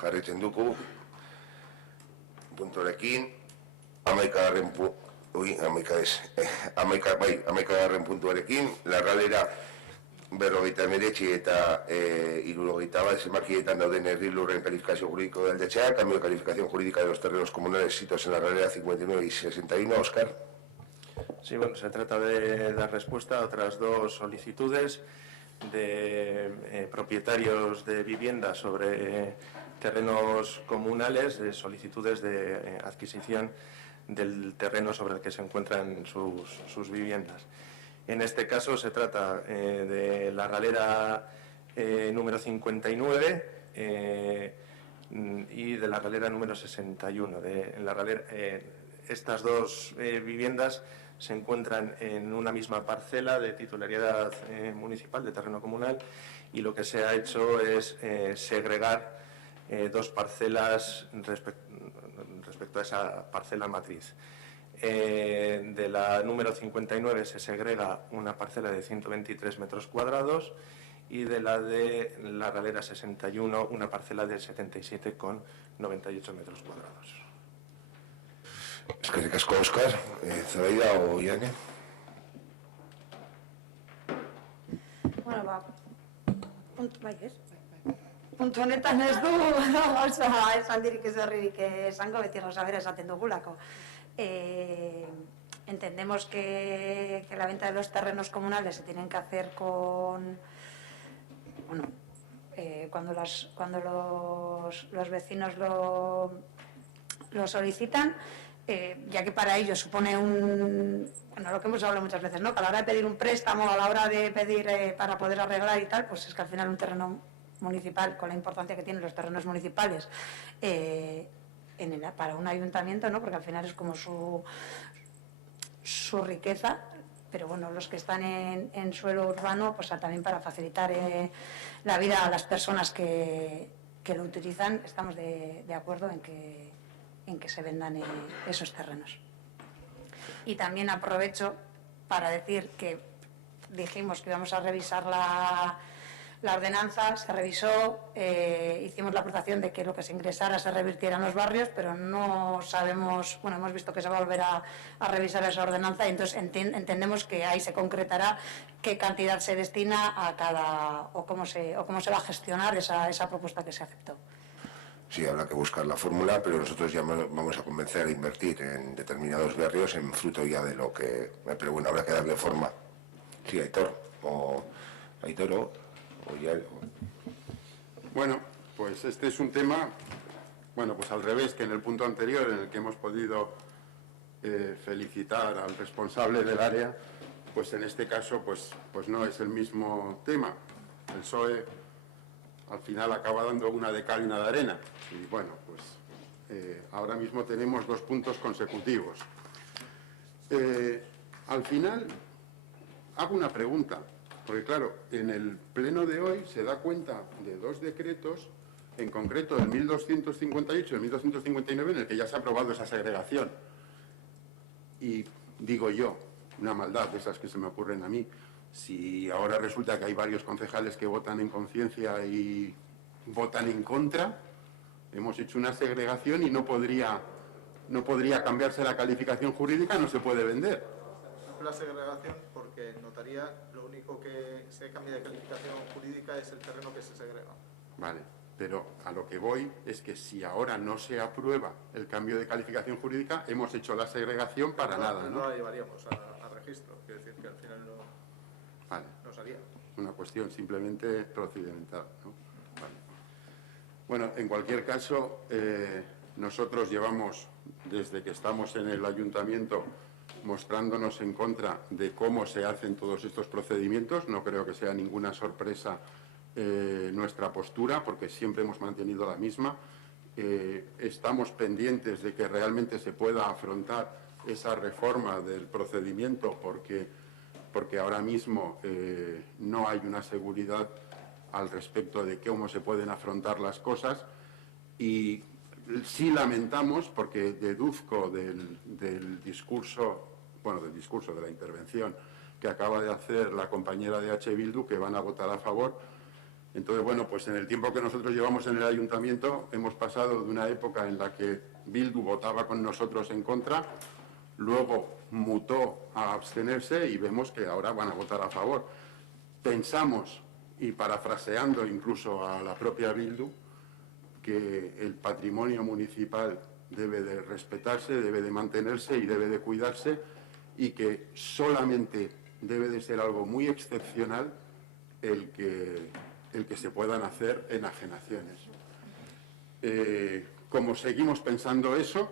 jarraitzen dugu puntuarekin, 11. puntuarekin, Larralera 59 eta 70 bat zenbakietan dauden herri lurren calificación jurídico de Aldetxea, cambio de calificación jurídica de los terrenos comunales situados en la Larralera 59 y 61. Óscar. Sí, bueno, se trata de dar respuesta a otras dos solicitudes de propietarios de viviendas sobre terrenos comunales, de solicitudes de adquisición del terreno sobre el que se encuentran sus viviendas. En este caso se trata de la Larralera número 59 y de la Larralera número 61. Estas dos viviendas se encuentran en una misma parcela de titularidad municipal, de terreno comunal, y lo que se ha hecho es segregar dos parcelas respecto a esa parcela matriz. De la número 59 se segrega una parcela de 123 metros cuadrados y de la Larralera 61 una parcela de 77,98 metros cuadrados. Eskerrik asko, Óscar. Zabaida o Iane? Bueno, puntu honetan ez du gauza esaldirik ezberririk esango, beti gauza bera esaten dugulako. Entendemos que la venta de los terrenos comunales se tienen que hacer con, bueno, cuando los vecinos lo solicitan, ya que para ellos supone bueno, lo que hemos hablado muchas veces, ¿no? Que a la hora de pedir un préstamo, a la hora de pedir para poder arreglar y tal, pues es que al final un terreno municipal, con la importancia que tienen los terrenos municipales para un ayuntamiento, ¿no? Porque al final es como su riqueza, pero bueno, los que están en suelo urbano, pues también para facilitar la vida a las personas que lo utilizan, estamos de acuerdo en que se vendan esos terrenos. Y también aprovecho para decir que dijimos que íbamos a revisar la ordenanza, se revisó, hicimos la aportación de que lo que se ingresara se revirtiera en los barrios, pero no sabemos, bueno, hemos visto que se va a volver a revisar esa ordenanza y entonces entendemos que ahí se concretará qué cantidad se destina a cada, o cómo se va a gestionar esa propuesta que se aceptó. Sí, habrá que buscar la fórmula, pero nosotros ya vamos a convencer a invertir en determinados barrios en fruto ya de lo que... Pero bueno, habrá que darle forma. Sí, Aitor, o ya... Bueno, pues este es un tema, bueno, pues al revés que en el punto anterior, en el que hemos podido felicitar al responsable del área, pues en este caso pues no es el mismo tema. El PSOE al final acaba dando una de cal y una de arena. Y bueno, pues ahora mismo tenemos 2 puntos consecutivos. Al final, hago una pregunta, porque claro, en el pleno de hoy se da cuenta de 2 decretos, en concreto el 1258 y el 1259, en el que ya se ha aprobado esa segregación. Y digo yo, una maldad de esas que se me ocurren a mí, si ahora resulta que hay varios concejales que votan en conciencia y votan en contra, hemos hecho una segregación y no podría cambiarse la calificación jurídica, no se puede vender. La segregación, porque en notaría lo único que se cambia de calificación jurídica es el terreno que se segrega. Vale, pero a lo que voy es que si ahora no se aprueba el cambio de calificación jurídica, hemos hecho la segregación para nada, ¿no? No la llevaríamos a registro, quiere decir que al final no... Vale. No salía. Una cuestión simplemente procedimental, ¿no? Vale. Bueno, en cualquier caso, nosotros llevamos, desde que estamos en el ayuntamiento, mostrándonos en contra de cómo se hacen todos estos procedimientos. No creo que sea ninguna sorpresa nuestra postura, porque siempre hemos mantenido la misma. Estamos pendientes de que realmente se pueda afrontar esa reforma del procedimiento, porque ahora mismo no hay una seguridad al respecto de cómo se pueden afrontar las cosas, y sí lamentamos, porque deduzco del discurso, de la intervención que acaba de hacer la compañera de H. Bildu, que van a votar a favor, Entonces, bueno, pues en el tiempo que nosotros llevamos en el ayuntamiento hemos pasado de una época en la que Bildu votaba con nosotros en contra, luego mutó a abstenerse y vemos que ahora van a votar a favor. Pensamos, y parafraseando incluso a la propia Bildu, que el patrimonio municipal debe de respetarse, debe de mantenerse y debe de cuidarse, y que solamente debe de ser algo muy excepcional el que se puedan hacer enajenaciones. Como seguimos pensando eso,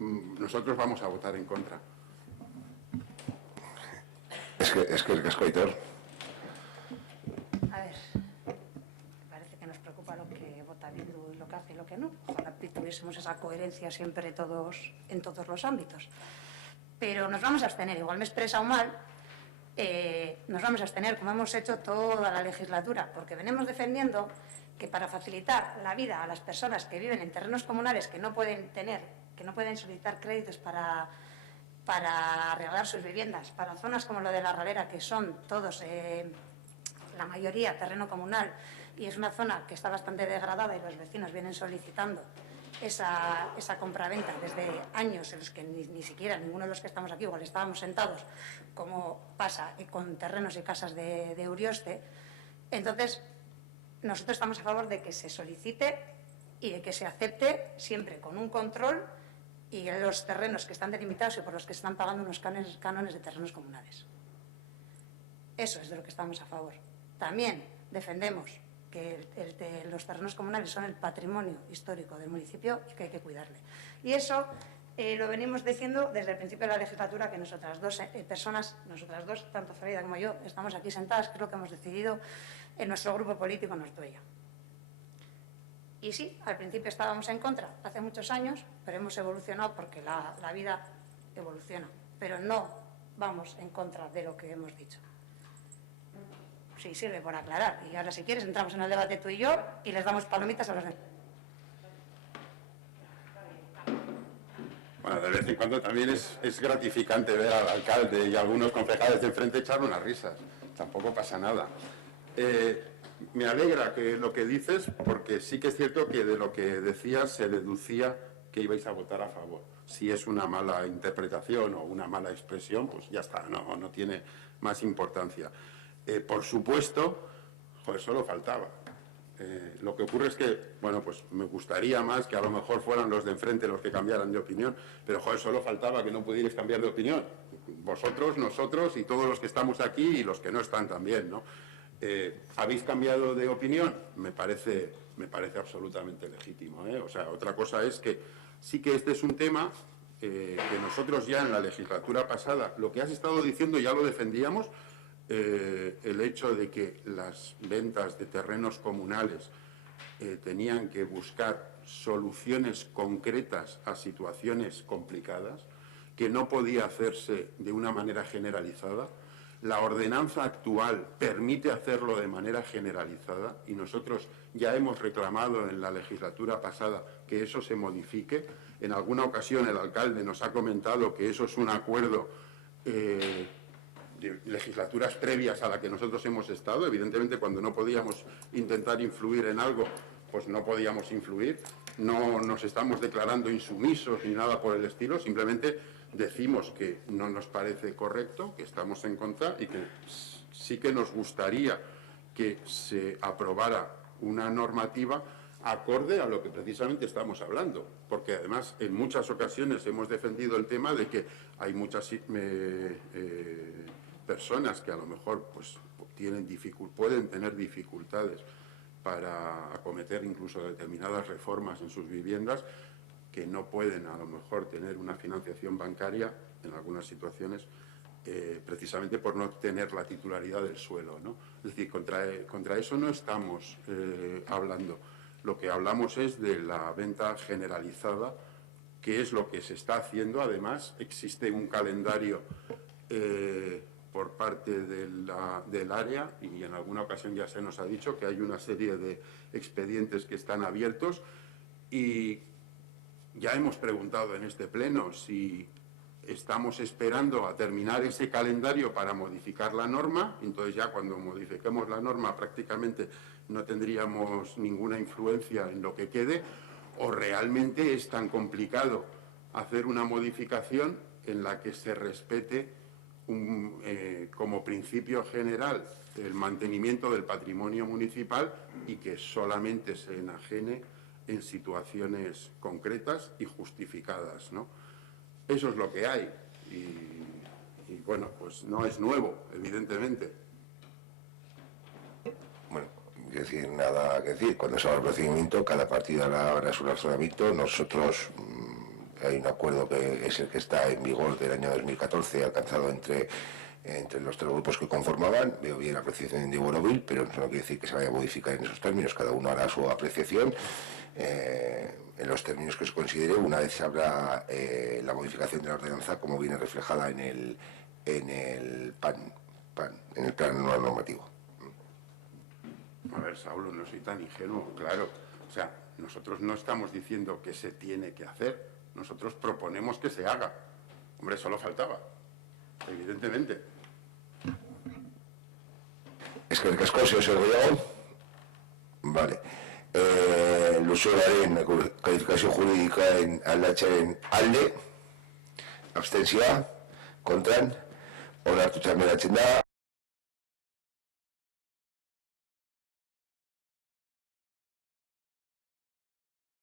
nosotros vamos a votar en contra. Es que Aitor. A ver, parece que nos preocupa lo que vota Bildu y lo que hace y lo que no. Ojalá tuviésemos esa coherencia siempre todos en todos los ámbitos. Pero nos vamos a abstener, igual me he expresado mal, nos vamos a abstener como hemos hecho toda la legislatura, porque venimos defendiendo que para facilitar la vida a las personas que viven en terrenos comunales que no pueden solicitar créditos para arreglar sus viviendas, para zonas como lo de la Ralera, que son todos, la mayoría, terreno comunal, y es una zona que está bastante degradada y los vecinos vienen solicitando esa compraventa desde años en los que ni siquiera ninguno de los que estamos aquí igual estábamos sentados, como pasa con terrenos y casas de Urioste. Entonces, nosotros estamos a favor de que se solicite y de que se acepte siempre con un control y los terrenos que están delimitados y por los que se están pagando unos cánones de terrenos comunales. Eso es de lo que estamos a favor. También defendemos que los terrenos comunales son el patrimonio histórico del municipio y que hay que cuidarle. Y eso lo venimos diciendo desde el principio de la legislatura, que nosotras dos personas, tanto Farida como yo, estamos aquí sentadas, que es lo que hemos decidido en nuestro grupo político en Ortuella. Y sí, al principio estábamos en contra, hace muchos años, pero hemos evolucionado porque la vida evoluciona. Pero no vamos en contra de lo que hemos dicho. Sí, sirve por aclarar. Y ahora, si quieres, entramos en el debate tú y yo y les damos palomitas a los demás. Bueno, de vez en cuando también es gratificante ver al alcalde y a algunos concejales de enfrente echar unas risas. Tampoco pasa nada. Me alegra que lo que dices, porque sí que es cierto que de lo que decías se deducía que ibais a votar a favor. Si es una mala interpretación o una mala expresión, pues ya está, no tiene más importancia. Por supuesto, joder, solo faltaba. Lo que ocurre es que, bueno, pues me gustaría más que a lo mejor fueran los de enfrente los que cambiaran de opinión, pero joder, solo faltaba que no pudierais cambiar de opinión. Vosotros, nosotros y todos los que estamos aquí y los que no están también, ¿no? ¿Habéis cambiado de opinión? Me parece absolutamente legítimo, ¿eh? O sea, otra cosa es que sí que este es un tema que nosotros ya en la legislatura pasada, lo que has estado diciendo ya lo defendíamos, el hecho de que las ventas de terrenos comunales tenían que buscar soluciones concretas a situaciones complicadas, que no podía hacerse de una manera generalizada. La ordenanza actual permite hacerlo de manera generalizada y nosotros ya hemos reclamado en la legislatura pasada que eso se modifique. En alguna ocasión el alcalde nos ha comentado que eso es un acuerdo de legislaturas previas a la que nosotros hemos estado. Evidentemente, cuando no podíamos intentar influir en algo, pues no podíamos influir. No nos estamos declarando insumisos ni nada por el estilo, simplemente decimos que no nos parece correcto, que estamos en contra y que sí que nos gustaría que se aprobara una normativa acorde a lo que precisamente estamos hablando, porque además en muchas ocasiones hemos defendido el tema de que hay muchas personas que a lo mejor pues pueden tener dificultades para acometer incluso determinadas reformas en sus viviendas, que no pueden a lo mejor tener una financiación bancaria en algunas situaciones, precisamente por no tener la titularidad del suelo, ¿no? Es decir, contra eso no estamos hablando. Lo que hablamos es de la venta generalizada, que es lo que se está haciendo. Además, existe un calendario por parte del área y en alguna ocasión ya se nos ha dicho que hay una serie de expedientes que están abiertos y ya hemos preguntado en este pleno si estamos esperando a terminar ese calendario para modificar la norma, entonces ya cuando modifiquemos la norma prácticamente no tendríamos ninguna influencia en lo que quede, o realmente es tan complicado hacer una modificación en la que se respete como principio general el mantenimiento del patrimonio municipal y que solamente se enajene en situaciones concretas y justificadas, ¿no? Eso es lo que hay y bueno, pues no es nuevo, evidentemente. Bueno, decir, nada que decir. Cuando se haga el procedimiento, cada partido hará su razonamiento. Nosotros, hay un acuerdo que es el que está en vigor del año 2014, alcanzado entre los tres grupos que conformaban. Veo bien la apreciación de Borovil, pero no quiere decir que se vaya a modificar en esos términos. Cada uno hará su apreciación en los términos que se considere, una vez se habrá la modificación de la ordenanza como viene reflejada en el plan anual normativo. A ver, Saulo, no soy tan ingenuo, claro. O sea, nosotros no estamos diciendo que se tiene que hacer, nosotros proponemos que se haga. Hombre, solo faltaba, evidentemente. Es que el casco se os vale. L'usuari calificació jurídica en aldatzen alde, abstentzioa, kontran, onartuta geratzen da,